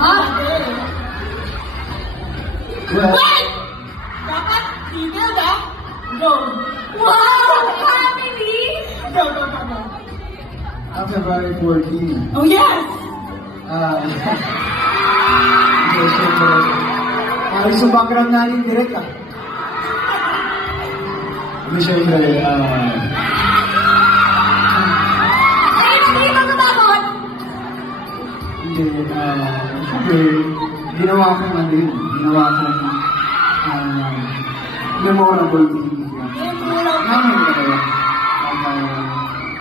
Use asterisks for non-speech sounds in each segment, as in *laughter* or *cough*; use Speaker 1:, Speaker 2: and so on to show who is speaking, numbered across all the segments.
Speaker 1: Ha?
Speaker 2: Well,
Speaker 1: Wait! Dapat, email ba? Go. Wow! Family! Go, go, go, go.
Speaker 2: on February 14,
Speaker 1: Oh, yes!
Speaker 2: ah, hindi, syempre, ayos sa background natin direct ah. Hindi, syempre, ah,
Speaker 1: hindi,
Speaker 2: ah, syempre, ginawa kong ano yun, ginawa kong, ah, memorable thing. Namin talaga. At, uh,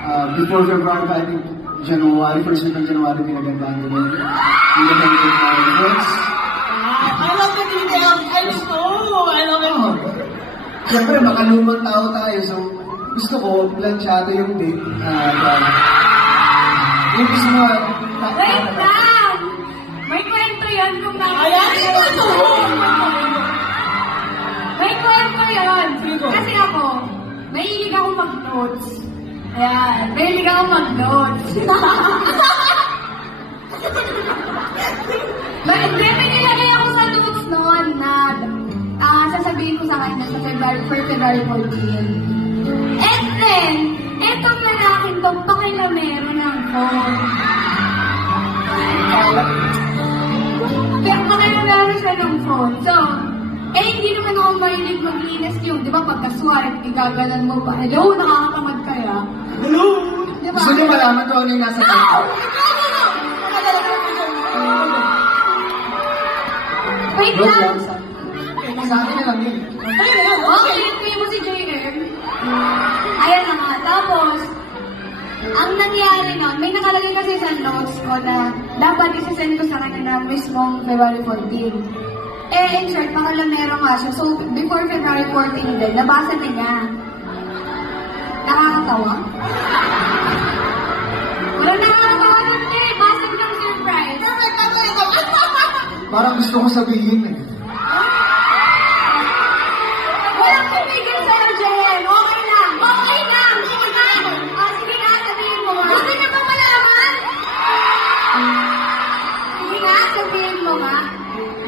Speaker 2: uh, before February, I think, January, first week ng January, pinagandaan ko din. Pinagandaan ko my friends.
Speaker 1: I love the details. I love it.
Speaker 2: Oh. Siyempre, makalumang tao tayo, so gusto ko, planchado yung date. At, uh, yung gusto mo, na-
Speaker 3: Wait
Speaker 2: na-
Speaker 3: yan kung
Speaker 1: Ayan, ito, ito.
Speaker 3: May kwento yan.
Speaker 1: Sige.
Speaker 3: Kasi ako, mahilig ako mag-notes. Ayan, mahilig ako mag-notes. Hindi, *laughs* may nilagay ako sa notes noon na ah, sasabihin ko sa kanya sa February, for February 14. And then, etong lalaking to, pakilamero ng phone. Siya ng phone. So, eh, hindi naman ako mahilig maglinis yung, di ba, pagka-swipe, igaganan mo pa. Hello, nakakatamad kaya.
Speaker 1: Hello?
Speaker 3: Di ba?
Speaker 2: Gusto niyo malaman kung ano yung nasa tayo?
Speaker 3: Wait
Speaker 2: Joke
Speaker 3: lang.
Speaker 2: Sa akin na lang yun.
Speaker 3: Okay, play nangyari nun, may nakalagay kasi sa notes ko na dapat isasend ko sa kanya na mismong February 14. Eh, in short, pakalamero nga siya. So, before February 14 din, nabasa na niya. Nakakatawa? Wala nakakatawa nun eh. Basag ng surprise.
Speaker 2: Parang gusto ko sabihin eh.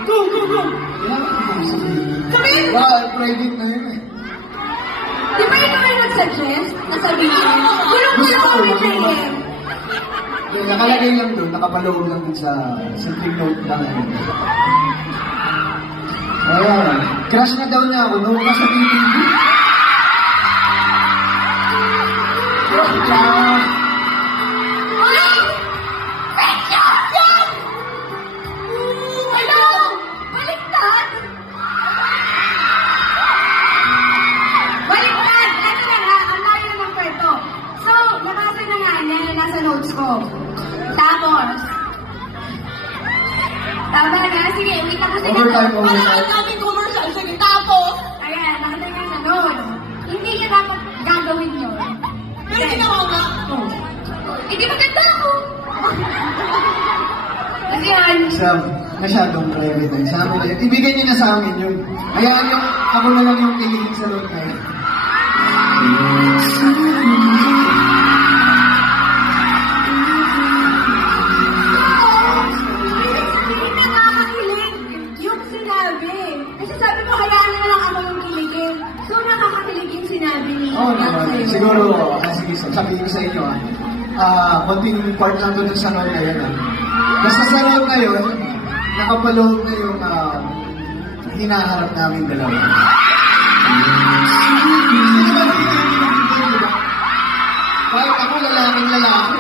Speaker 1: Go, go, go.
Speaker 2: Sabihin
Speaker 1: mo.
Speaker 2: Wala, private na yun eh.
Speaker 3: Di ba ikaw ay nag-suggest na sabihin?
Speaker 2: Gusto ko,
Speaker 3: kami,
Speaker 2: gusto ko.
Speaker 3: Jen.
Speaker 2: Yung nakalagay lang doon, nakapaloob lang doon sa simple note lang. Ayan. Crush na daw niya ako nung nasa BTV. Crush
Speaker 3: Ay! Tama na, sige, wait lang kasi
Speaker 2: Overtime, overtime.
Speaker 1: ang daming commercial. Sige, tapos.
Speaker 3: Ayan, nakalagay sa notes. Hindi niya dapat gagawin yun.
Speaker 1: Pero ginawa nga.
Speaker 3: Hindi maganda ako. Kasi yan,
Speaker 2: Sa masyadong private na. Sa amin na yun. Ibigay niyo na sa amin yun. Hayaan yung, ako na lang yung kiligin sa na Siguro, ah, sige, sabihin ko sa inyo, ah, ah part lang doon sa note na yun. Ah. Basta sa note na yun, na yung ah, hinaharap namin dalawa. Hindi naman. Kahit ako, lalaking lalaki.